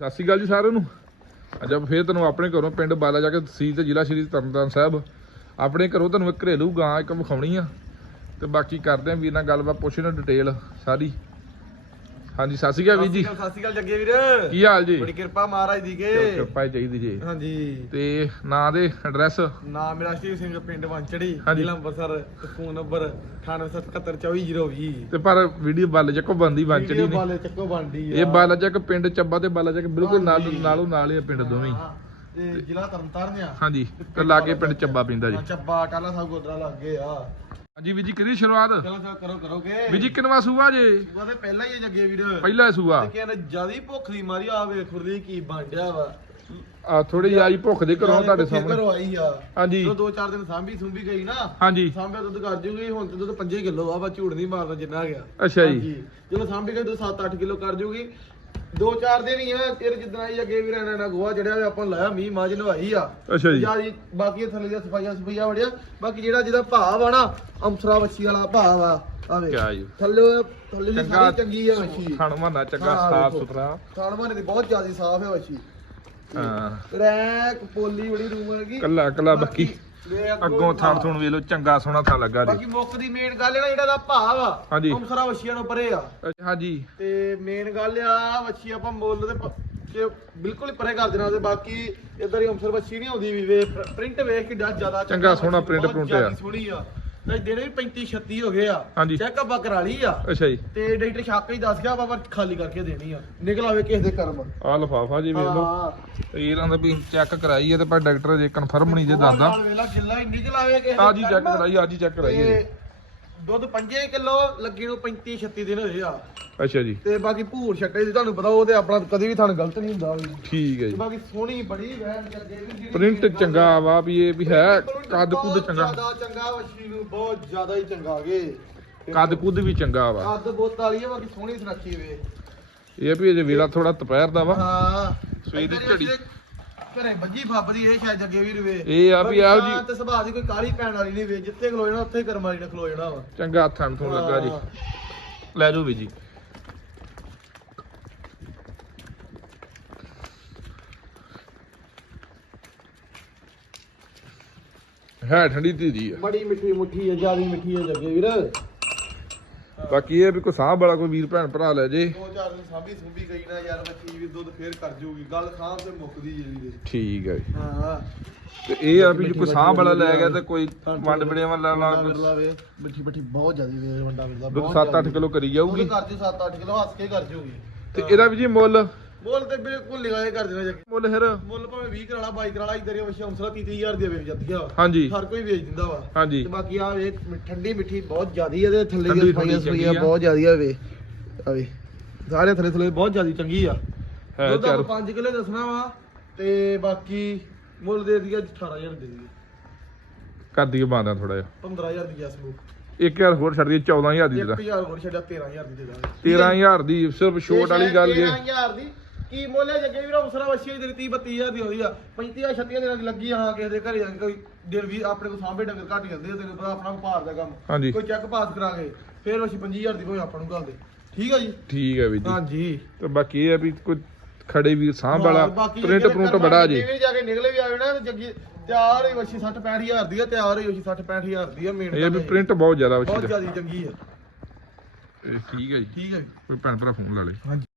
ਸਤਿ ਸ਼੍ਰੀ ਅਕਾਲ ਜੀ ਸਾਰਿਆਂ ਨੂੰ। ਅੱਜ ਆਪਾਂ ਫੇਰ ਤੁਹਾਨੂੰ ਆਪਣੇ ਘਰੋਂ ਪਿੰਡ ਬਾਲਾ ਜਾ ਕੇ ਤਹਿਸੀਲ ਤੇ ਜ਼ਿਲ੍ਹਾ ਸ਼੍ਰੀ ਤਰਨਤਾਰਨ ਸਾਹਿਬ। ਆਪਣੇ ਘਰੋਂ ਤੁਹਾਨੂੰ ਇੱਕ ਘਰੇਲੂ ਗਾਂ ਇੱਕ ਵਿਖਾਉਣੀ ਆ। ਤੇ ਬਾਕੀ ਕਰਦੇ ਆਂ ਵੀਰ ਨਾਲ ਗੱਲਬਾਤ ਪੁੱਛਣਾ ਡਿਟੇਲ ਸਾਰੀ। ਹਾਂਜੀ ਸਤਿ ਸ਼੍ਰੀ ਅਕਾਲ ਵੀਰ ਜੀ। ਸਤਿ ਸ਼੍ਰੀ ਅਕਾਲ ਜੱਗੇ ਵੀਰ। ਕੀ ਹਾਲ ਜੀ? ਬੜੀ ਕਿਰਪਾ ਮਹਾਰਾਜ ਦੀ ਕੇ। ਕਿਰਪਾ ਹੀ ਚਾਹੀਦੀ ਜੀ। ਹਾਂਜੀ। ਤੇ ਨਾਂ ਦੇ ਐਡਰੈਸ ਨਾਮ ਮੇਰਾ ਸ਼ਿਵ ਸਿੰਘ ਪਿੰਡ ਵੰਚੜੀ। ਜ਼ਿਲ੍ਹਾ ਅੰਮ੍ਰਿਤਸਰ ਫੋਨ ਨੰਬਰ 9877742020 ਤੇ ਪਰ ਵੀਡੀਓ ਬਾਲੇ ਚੱਕੋ ਬੰਦੀ ਵੀਡੀਓ ਨੇ ਬਾਲੇ ਚੱਕੋ ਬਣਦੀ ਇਹ ਬਾਲਾ ਚੱਕ ਪਿੰਡ ਚੱਬਾ ਤੇ ਬਾਲਾ ਚੱਕ ਬਿਲਕੁਲ ਨਾਲ। ਨਾਲੋਂ ਨਾਲ ਹੀ ਪਿੰਡ ਦੋਵੇਂ। ਤੇ ਜ਼ਿਲ੍ਹਾ ਤਰਨਤਾਰਨ ਆ। ਹਾਂਜੀ ਤੇ ਲਾਗੇ ਪਿੰਡ ਚੱਬਾ ਪੈਂਦਾ ਜੀ। ਚੱਬਾ ਟਾਲਾ ਸਾਹਿਬ ਗੋਦਰਾ ਲੱਗੇ ਆ। ਹਾਂਜੀ ਵੀਰ ਜੀ ਕਰੀ ਸ਼ੁਰੂਆਤ? ਚਲੋ ਚਲੋ ਕਰੋ ਕਰੋਗੇ? ਵੀਰ ਜੀ ਕਿੰਨਵਾ ਸੂਆ ਜੇ? ਉਹਦੇ ਪਹਿਲਾਂ ਹੀ ਆ ਜੱਗੇ ਵੀਰ। ਪਹਿਲਾ ਸੂਆ। ਤੇ ਕਹਿੰਦੇ ਜਿਆਦੀ ਭੁੱਖ ਦੀ ਮਾਰੀ ਆ ਵੇਖ ਖੁਰਲੀ ਕੀ ਬਣਦਿਆ ਵਾ। ਆ ਥੋੜੀ ਆਈ ਭੁੱਖ ਦੇ ਘਰੋਂ ਤੁਹਾਡੇ ਸਾਹਮਣੇ। ਘਰੋਂ ਆਈ ਆ। ਹਾਂਜੀ। ਜਦੋਂ ਦੋ ਚਾਰ ਦਿਨ ਸਾਂਭੀ ਸੁੰਭੀ ਗਈ ਨਾ ਹਾਂਜੀ। ਸਾਂਭਿਆ ਦੁੱਧ ਕਰ ਜੂਗੀ ਹੁਣ ਤੇ ਦੁੱਧ 5 ਕਿਲੋ ਆ ਬਾ ਝੂੜ ਨਹੀਂ ਮਾਰਦਾ ਜਿੰਨਾ ਗਿਆ ਅੱਛਾ ਜੀ। ਜਦੋਂ ਸਾਂਭੀ ਗਈ ਦੁੱਧ 7-8 ਕਿਲੋ ਕਰ ਜੂਗੀ। ਦੋ ਚਾਰ ਦਿਨ ਹੀ ਆ ਫਿਰ ਜਿੱਦਣ ਆਈ ਅੱਗੇ ਵੀ ਰਹਿਣਾ ਨਾ ਗੋਹਾ ਚੜਿਆ ਹੋਇਆ ਆਪਾਂ ਲਾਇਆ ਮੀਂਹ ਮਾਜ ਨਵਾਈ ਆ। ਅੱਛਾ ਜੀ। ਜਾਂ ਜੀ ਬਾਕੀ ਥੱਲੇ ਦੀਆਂ ਸਫਾਈਆਂ ਸਫਾਈਆਂ ਵੜਿਆ ਬਾਕੀ ਜਿਹੜਾ ਜਿਹਦਾ ਭਾਵ ਆ ਨਾ ਅੰਸਰਾ ਵੱਛੀ ਵਾਲਾ ਭਾਵ ਆ ਆਵੇ ਕਿਆ ਜੀ। ਥੱਲੇ ਥੱਲੇ ਦੀ ਚੰਗਾ ਸਾਰੀ ਚੰਗੀ ਆ ਵੱਛੀ ਖਾਣ ਮਾਨਾ ਚੰਗਾ ਹਾਂ, ਸਾਫ਼ ਵੇਖੋ। ਸੁਥਰਾ। ਖਾਣਵਾਨੇ ਦੀ ਬਹੁਤ ਜ਼ਿਆਦਾ ਸਾਫ਼ ਹੈ ਵੱਛੀ ਹਾਂ। ਰੈਕ ਪੋਲੀ ਬੜੀ ਰੂਮ ਹੈਗੀ ਕੱਲਾ ਕੱਲਾ ਬਾਕੀ। ਅੱਗੋਂ ਥਣ ਥੁਣ ਵੇਖ ਲੋ ਚੰਗਾ ਸੋਹਣਾ ਥਾਂ ਲੱਗਾ ਜੀ ਬਾਕੀ ਮੁੱਖ ਦੀ ਮੇਨ ਗੱਲ ਨਾ ਜਿਹੜਾ ਦਾ ਭਾਵ ਆ ਹਾਂਜੀ। ਅੰਸਰਾ ਵੱਛੀਆਂ ਨੂੰ ਪਰੇ ਆ ਅੱਛਾ, ਹਾਂਜੀ ਤੇ ਮੇਨ ਗੱਲ ਆ ਵੱਛੀ ਆਪਾਂ ਮੁੱਲ ਦੇ ਪ- ਤੇ ਬਿਲਕੁਲ ਹੀ ਪਰੇ ਕਰ ਦੇਣਾ ਤੇ ਬਾਕੀ ਇਧਰ ਹੀ ਅੰਸਰ ਵੱਛੀ ਨਹੀਂ ਆਉਂਦੀ ਵੀ ਵੇ ਪ੍ਰਿੰਟ ਵੇਖ ਕੇ ਜ਼ਿਆਦਾ ਚੰਗਾ ਸੋਹਣਾ print ਬਹੁਤ print ਜ਼ਿਆਦੀ ਆ। ਸੋਹਣੀ ਆ ਤੇ ਦਿਨੇ ਵੀ 35 36 ਹੋ ਗਏ ਆ। ਹਾਂਜੀ। ਚੈੱਕ ਆਪਾਂ ਕਰਾ ਲਈ ਆ। ਅੱਛਾ ਜੀ। ਤੇ ਡਾਕਟਰ ਸ਼ਾਕਾ ਹੀ ਦੱਸ ਗਿਆ ਆਪਾਂ ਖਾਲੀ ਕਰਕੇ ਦੇਣੀ ਆ। ਨਿਕਲ ਆਵੇ ਕਿਸੇ ਦੇ ਕਰਮ। ਆ ਲਫਾਫਾ ਜੀ ਵੇਖ ਲੋ ਹਾਂ। ਤੇ ਇਹਨਾਂ ਦਾ ਵੀ ਚੈੱਕ ਕਰਾਈ ਹੈ ਤੇ ਪਰ ਡਾਕਟਰ ਜੇ ਕਨਫਰਮ ਨਹੀਂ ਜੇ ਦੱਸਦਾ। ਨਾਲ ਵੇਲਾ ਗਿੱਲਾ ਹੀ ਨਿਕਲ ਆਵੇ ਕਿਸੇ ਆ ਜੀ ਚੈੱਕ ਕਰਾਈ ਅੱਜ ਹੀ ਚੈੱਕ ਕਰਾਈ ਤੇ ਹੈ ਦੁੱਧ 5 ਕਿਲੋ ਲੱਗੀ ਨੂੰ 35 36 ਦਿਨ ਹੋਏ ਆ। ਅੱਛਾ ਜੀ। ਤੇ ਬਾਕੀ ਭੂਰ ਛੱਟੇ ਦੀ ਤੁਹਾਨੂੰ ਪਤਾ ਉਹ ਤੇ ਆਪਣਾ ਕਦੀ ਵੀ ਤੁਹਾਨੂੰ ਗਲਤ ਨਹੀਂ ਹੁੰਦਾ। ਵੀ ਠੀਕ ਹੈ ਤੇ ਜੀ ਬਾਕੀ ਸੋਹਣੀ ਬੜੀ ਵੈਨ ਚੱਗੇ ਵੀ ਜਿਹੜੀ ਪ੍ਰਿੰਟ ਚੰਗਾ ਵਾ ਵੀ ਇਹ ਵੀ ਹੈ ਕੱਦ ਕੁੱਦ ਬਹੁਤ ਚੰਗਾ। ਜ਼ਿਆਦਾ ਚੰਗਾ ਵੱਛੀ ਨੂੰ ਬਹੁਤ ਜ਼ਿਆਦਾ ਹੀ ਚੰਗਾ ਗੇ ਕੱਦ ਕੁੱਦ ਵੀ ਚੰਗਾ ਵਾ। ਕੱਦ ਬਹੁਤ ਵਾਲੀ ਹੈ ਬਾਕੀ ਸੋਹਣੀ ਸੁਨੱਖੀ ਵੇ। ਇਹ ਵੀ ਅਜੇ ਵੇਲਾ ਥੋੜਾ ਦੁਪਹਿਰ ਦਾ ਵਾ। ਹਾਂ। ਸਵੇਰ ਦੀ ਝੜੀ। ਘਰੇ ਬੱਜੀ ਫੱਬਦੀ ਇਹ ਸ਼ਾਇਦ ਅੱਗੇ ਵੀ ਰਵੇ। ਇਹ ਆ ਵੀ ਆਓ ਜੀ ਤੇ ਸੁਭਾਅ ਦੀ ਕੋਈ ਕਾਲੀ ਪੈਣ ਵਾਲੀ ਨਹੀਂ ਵੇ ਜਿੱਥੇ ਖਲੋ ਜਾਣਾ ਉੱਥੇ ਕਰਮ ਵਾਲੀ ਨੇ ਖਲੋ ਜਾਣਾ ਵਾ। ਚੰਗਾ ਥਣ ਥੁਣ ਲੱਗਾ ਜੀ। ਲੈ ਜਾਓ ਵੀ ਜੀ। ਹੈ ਠੰਡੀ ਧੀਰੀ ਆ। ਬੜੀ ਮਿੱਠੀ ਮੁੱਠੀ ਹੈ ਜਿਆਦੀ ਮਿੱਠੀ ਹੈ ਜੱਗੇ ਵੀਰ। ਬਾਕੀ ਇਹ ਵੀ ਕੋਈ ਸਾਹ ਵਾਲਾ ਕੋਈ ਵੀਰ ਭੈਣ ਭਰਾ ਲੈ ਜੇ। ਦੋ ਚਾਰ ਦਿਨ ਸਾਂਭੀ ਸੁੰਭੀ ਗਈ ਨਾ ਯਾਰ ਬੱਚੀ ਵੀ ਦੁੱਧ ਫੇਰ ਕਰ ਜੂਗੀ। ਗੱਲ ਖਾਂ ਤੇ ਮੁੱਕਦੀ ਜਿਹੜੀ ਦੇ ਠੀਕ ਹੈ ਜੀ। ਹਾਂ। ਤੇ ਇਹ ਆ ਵੀ ਜੇ ਕੋਈ ਸਾਹ ਵਾਲਾ ਲੈ ਗਿਆ ਤੇ ਕੋਈ ਵੰਡ ਬੜਿਆਂ ਲਾ ਲਾ ਮਿੱਠੀ ਮਿੱਠੀ ਬਹੁਤ ਜ਼ਿਆਦੀ ਵੰਡਾ ਮਿਲਦਾ ਦੁੱਧ 7-8 ਕਿਲੋ ਕਰੀ ਜਾਊਗੀ। ਜਾਊਗੀ ਕਰ ਜੂ 7-8 ਕਿਲੋ ਹੱਸ ਕੇ ਕਰ ਜੂਗੀ। ਤੇ ਇਹਦਾ ਵੀ ਜੀ ਮੁੱਲ? ਮੁੱਲ ਤੇ ਬਿਲਕੁਲ ਲਿਗਾਏ ਕਰ ਦੇਣਾ ਜੱਗੇ ਮੁੱਲ ਫਿਰ? ਮੁੱਲ ਭਾਵੇਂ 20 ਕਰਾਲਾ 22 ਕਰਾਲਾ ਇਧਰ ਹੀ ਵਸ਼ਾ ਹਮਸਰਾ 30000 ਦੀ ਵੇਚ ਜਾਂਦੀ ਆ। ਹਾਂਜੀ। ਹਰ ਕੋਈ ਵੇਚ ਦਿੰਦਾ ਵਾ। ਹਾਂਜੀ। ਤੇ ਬਾਕੀ ਆ ਵੇ ਠੰਡੀ ਮਿੱਠੀ ਬਹੁਤ ਜ਼ਿਆਦੀ ਤੇ ਥੱਲੇ ਦੀ ਸਫਾਈਆਂ ਸਫਾਈਆਂ। ਬਹੁਤ ਜ਼ਿਆਦੀ ਆ ਵੇ ਆ ਵੇ ਸਾਰੇ ਥੱਲੇ ਥੱਲੇ ਬਹੁਤ ਜ਼ਿਆਦੀ ਚੰਗੀ ਆ। ਹੈ ਦੁੱਧ ਚਾਰ ਆਪਾਂ 5 ਕਿਲੋ ਦੱਸਣਾ ਵਾ ਤੇ ਬਾਕੀ ਮੁੱਲ ਦੇ ਦਈਏ 18000 ਦੇ ਦਈਏ। ਕਰ ਦਈਏ ਬਾਂਦਾ ਥੋੜਾ ਜਿਹਾ। 15000 ਦੀ ਜਸ ਨੂੰ 1000 ਹੋਰ ਛੱਡ ਦਈਏ 14000 ਦੀ ਦਾ 1000 ਹੋਰ ਛੱਡਿਆ 13000 ਦੀ ਦੇ ਦਾਂਗੇ। 13000 ਦੀ ਸਿਰਫ ਛੋਟ ਵਾਲੀ ਗੱਲ ਜੇ। 13000 ਦੀ ਕੀ ਮੁੱਲ ਹੈ? ਜੱਗੇ ਵੀਰ ਉਸਰਾ ਵਸ਼ੀ ਦੀ 30 32000 ਦੀ ਹੋਈ ਆ 35 36 ਦਿਨਾਂ ਦੀ ਲੱਗੀ ਆ ਹਾਂ ਕਿਸੇ ਦੇ ਘਰੇ ਜਾ ਕੇ ਕੋਈ ਦਿਨ ਵੀ ਆਪਣੇ ਕੋਲ ਸਾਂਭੇ ਡੰਗਰ ਘੱਟ ਜਾਂਦੇ ਆ ਤੈਨੂੰ ਪਤਾ ਆਪਣਾ ਭਾਰ ਦਾ ਕੰਮ। ਹਾਂਜੀ। ਕੋਈ ਚੈੱਕ ਪਾਸ ਕਰਾ ਕੇ ਫਿਰ ਵਸ਼ੀ 25000 ਦੀ ਕੋਈ ਆਪਾਂ ਨੂੰ ਗੱਲ ਦੇ। ਠੀਕ ਆ ਜੀ? ਠੀਕ ਹੈ ਵੀ ਜੀ। ਹਾਂਜੀ। ਤੇ ਬਾਕੀ ਇਹ ਆ ਵੀ ਕੋਈ ਖੜੇ ਵੀਰ ਸਾਂਭ ਵਾਲਾ ਪ੍ਰਿੰਟ ਪ੍ਰਿੰਟ ਬੜਾ ਜੀ। ਵੀ ਜਾ ਕੇ ਨਿਕਲੇ ਵੀ ਆਵੇ ਨਾ ਤੇ ਜੱਗੀ ਤਿਆਰ ਹੋਈ ਵਸ਼ੀ 60 65000 ਦੀ ਆ ਤਿਆਰ ਹੋਈ ਵਸ਼ੀ 60 65000 ਦੀ ਆ ਮੇਨ ਇਹ ਵੀ ਪ੍ਰਿੰਟ ਬਹੁਤ ਜ਼ਿਆਦਾ ਬਹੁਤ ਵਛੀ ਜ਼ਿਆਦਾ ਚੰਗੀ ਆ। ਠੀਕ ਹੈ ਜੀ। ਠੀਕ ਜੀ। ਕੋਈ ਭੈਣ ਭਰਾ ਫੋਨ ਲਾ ਲੇ। ਹਾਂਜੀ।